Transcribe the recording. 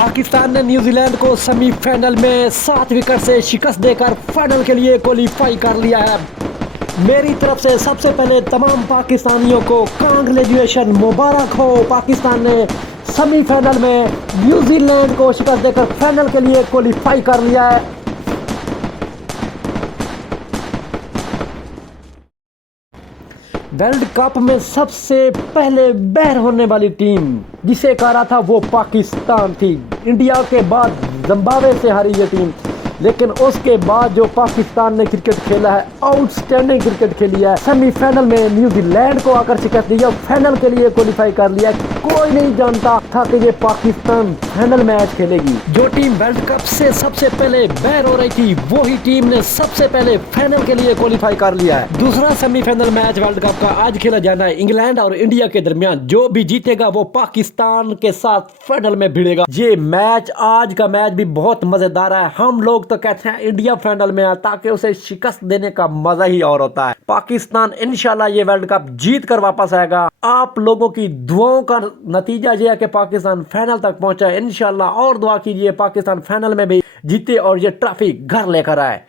पाकिस्तान ने न्यूजीलैंड को सेमीफाइनल में 7 विकेट से शिकस्त देकर फाइनल के लिए क्वालिफाई कर लिया है। मेरी तरफ से सबसे पहले तमाम पाकिस्तानियों को कांग्रेचुलेशन, मुबारक हो। पाकिस्तान ने सेमीफाइनल में न्यूजीलैंड को शिकस्त देकर फाइनल के लिए क्वालिफाई कर लिया है। वर्ल्ड कप में सबसे पहले बाहर होने वाली टीम जिसे कहा रहा था वो पाकिस्तान थी। इंडिया के बाद जिम्बाब्वे से हारी ये टीम, लेकिन उसके बाद जो पाकिस्तान ने क्रिकेट खेला है, आउटस्टैंडिंग क्रिकेट खेली है। सेमीफाइनल में न्यूजीलैंड को आकर शिकस्त दी है, फाइनल के लिए क्वालिफाई कर लिया। कोई नहीं जानता था कि ये पाकिस्तान फाइनल मैच खेलेगी। जो टीम वर्ल्ड कप से सबसे पहले बाहर हो रही थी वही टीम ने सबसे पहले फाइनल के लिए क्वालिफाई कर लिया है। दूसरा सेमीफाइनल मैच वर्ल्ड कप का आज खेला जाना है इंग्लैंड और इंडिया के दरमियान। जो भी जीतेगा वो पाकिस्तान के साथ फाइनल में भिड़ेगा। ये मैच, आज का मैच भी बहुत मजेदार है। हम लोग तो कहते हैं इंडिया फाइनल में आए ताकि उसे शिकस्त देने का मजा ही और होता है। पाकिस्तान इंशाल्लाह ये वर्ल्ड कप जीत कर वापस आएगा। आप लोगों की दुआओं का नतीजा ये है कि पाकिस्तान फाइनल तक पहुंचा है। इंशाल्लाह और दुआ कीजिए पाकिस्तान फाइनल में भी जीते और ये ट्रॉफी घर लेकर आए।